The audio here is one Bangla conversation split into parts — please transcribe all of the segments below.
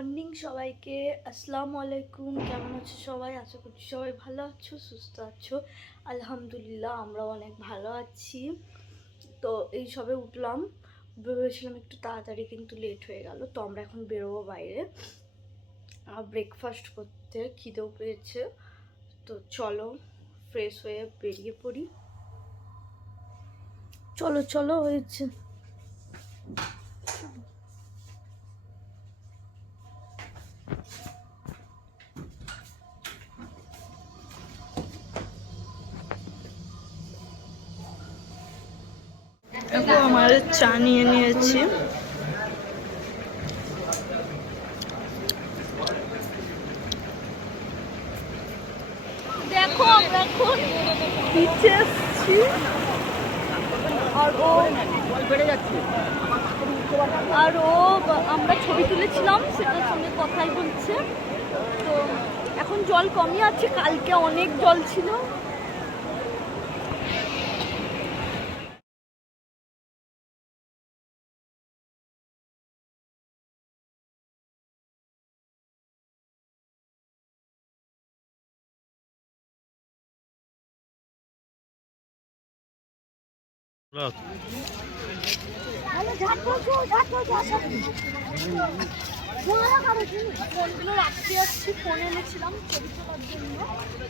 মর্নিং সবাইকে, আসসালামু আলাইকুম। কেমন আছো সবাই? আশা করছি সবাই ভালো আছো, সুস্থ আছো। আলহামদুলিল্লাহ আমরাও অনেক ভালো আছি। তো এই সবে উঠলাম, ভেবেছিলাম একটু তাড়াতাড়ি, কিন্তু লেট হয়ে গেল। তো আমরা এখন বেরোবো বাইরে ব্রেকফাস্ট করতে, খিদেও পেয়েছে। তো চলো ফ্রেশ হয়ে বেরিয়ে পড়ি। চলো চলো হয়েছে। এখন আমার চা নিয়ে নিয়েছি। দেখো আমরা এখন বিচে এসেছি, আর ও আমরা ছবি তুলেছিলাম, সেটার সঙ্গে কথাই বলছে। তো এখন জল কমই আছে, কালকে অনেক জল ছিল।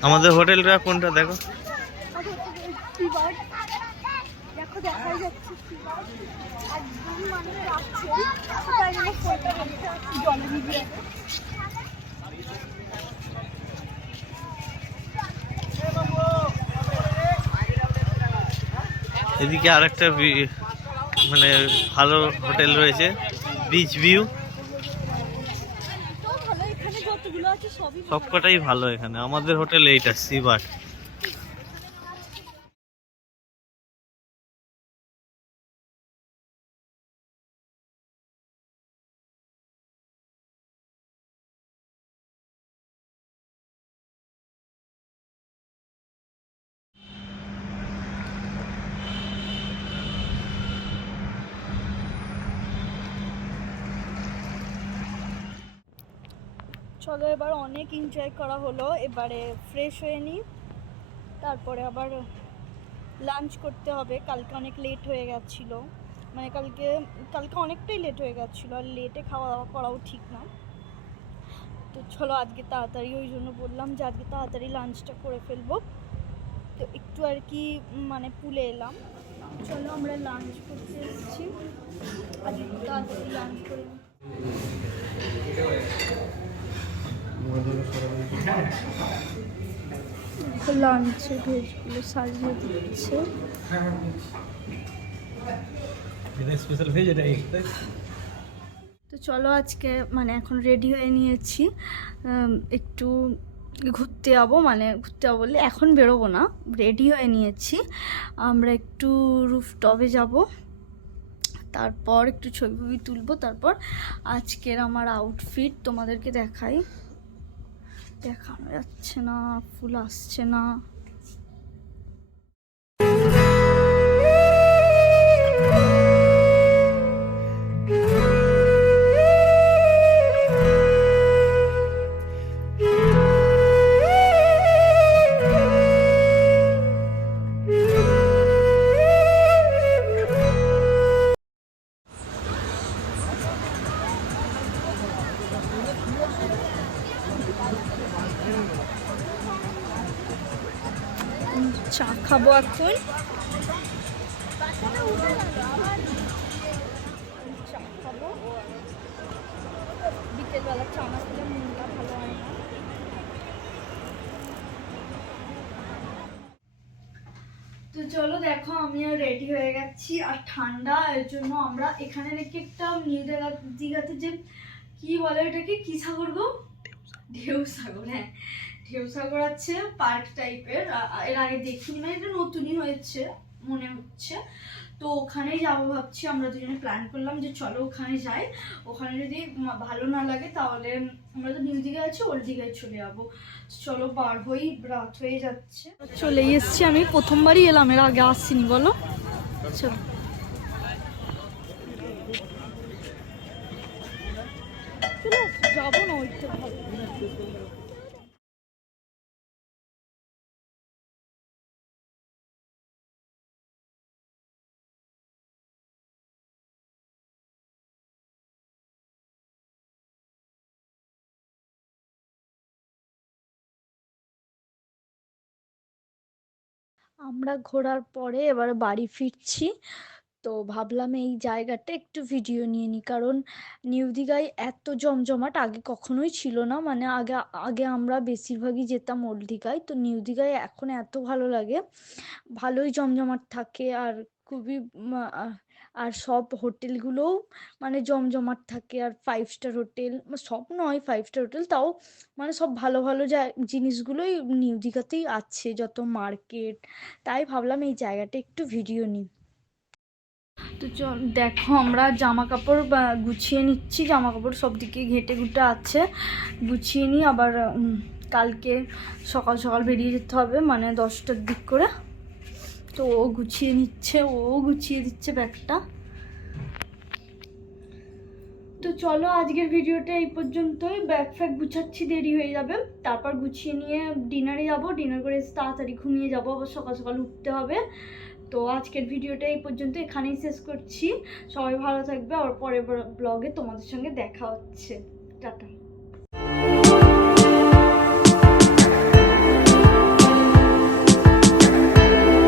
আমাদের হোটেলটা কোনটা দেখো? দেখো দেখাই যাচ্ছে একদম, মানে রাখছে তাই জন্য ফোনটা জলে ভিজিয়ে। এদিকে আরেকটা মানে ভালো হোটেল রয়েছে, বিচ ভিউ। সবকটাই ভালো এখানে। আমাদের হোটেল এইটা সিবাট। চলো এবার অনেক এনজয় করা হলো, এবারে ফ্রেশ হয়ে নিই, তারপরে আবার লাঞ্চ করতে হবে। কালকে অনেক লেট হয়ে গেছিলো, মানে কালকে অনেকটাই লেট হয়ে গেছিলো, আর লেটে খাওয়া দাওয়া করাও ঠিক না। তো চলো আজকে তাড়াতাড়ি, ওই জন্য বললাম যে আজকে তাড়াতাড়ি লাঞ্চটা করে ফেলবো। তো একটু আর কি মানে পুলে এলাম। চলো আমরা লাঞ্চ করতে এসেছি, আজকে তাড়াতাড়ি লাঞ্চ করে লাঞ্চে ভেজগুলো সাজিয়ে দিচ্ছে। তো চলো আজকে মানে এখন রেডি হয়ে নিয়েছি, একটু ঘুরতে যাবো, মানে ঘুরতে যাবো বললে এখন বেরোবো না, রেডি হয়ে নিয়েছি। আমরা একটু রুফটপে যাব, তারপর একটু ছবি তুলবো, তারপর আজকের আমার আউটফিট তোমাদেরকে দেখাই। দেখানো যাচ্ছে না, ফুল আসছে না। চা খাবো এখন, চা খাবো। বিকেলবেলা চা না খেলে মনটা ভালো হয় না। তো চলো দেখো আমি আর রেডি হয়ে গেছি, আর ঠান্ডা এর জন্য আমরা এখানে নাকি একটা নিউ দীঘাতে যে কি বলে এটাকে, কি সাগর গো? ঢেউ সাগর। হ্যাঁ, ঢেউ সাগর আছে, পার্ক টাইপের। এর আগে দেখিনি, মানে এটা নতুনই হয়েছে মনে হচ্ছে। তো ওখানেই যাবো ভাবছি। আমরা দুজনে প্ল্যান করলাম যে চলো ওখানে যাই, ওখানে যদি ভালো না লাগে তাহলে আমরা তো নিউ দীঘা আছি, ওল্ড দীঘায় চলে যাবো। চলো বার হই, রাত হয়ে যাচ্ছে। চলে এসছি, আমি প্রথমবারই এলাম, এর আগে আসছিনি। বলো চলো। চলো যাবো না ওইটা ভালো। আমরা ঘোরার পরে এবারে বাড়ি ফিরছি। তো ভাবলাম এই জায়গাটা একটু ভিডিও নিয়ে নিই, কারণ নিউ দীঘায় এত জমজমাট আগে কখনোই ছিল না। মানে আগে আগে আমরা বেশিরভাগই যেতাম ওল্ড দীঘায়, তো নিউ দীঘায় এখন এত ভালো লাগে, ভালোই জমজমাট থাকে। আর খুবই আর সব হোটেলগুলোও মানে জমজমাট থাকে। আর 5 স্টার হোটেল, সব নয় 5 স্টার হোটেল তাও, মানে সব ভালো ভালো জিনিসগুলোই নিউ দীঘাতেই আছে, যত মার্কেট। তাই ভাবলাম এই জায়গাটা একটু ভিডিও নিই। তো চল দেখো, আমরা জামা কাপড় গুছিয়ে নিচ্ছি, জামা কাপড় সব দিকে ঘেটে ঘুটে আছে, গুছিয়ে নিই। আবার কালকে সকাল সকাল বেরিয়ে যেতে হবে, মানে 10টার দিক করে। তো ও গুছিয়ে নিচ্ছে, ও গুছিয়ে দিচ্ছে ব্যাগটা। তো চলো আজকের ভিডিওটা এই পর্যন্তই। ব্যাগ ফ্যাগ গুছাচ্ছি, দেরি হয়ে যাবে। তারপর গুছিয়ে নিয়ে ডিনারে যাব, ডিনার করে তাড়াতাড়ি ঘুমিয়ে যাবো, আবার সকাল সকাল উঠতে হবে। তো আজকের ভিডিওটা এই পর্যন্ত, এখানেই শেষ করছি। সবাই ভালো থাকবে, আর পরের ব্লগে তোমাদের সঙ্গে দেখা হচ্ছে। টাটা।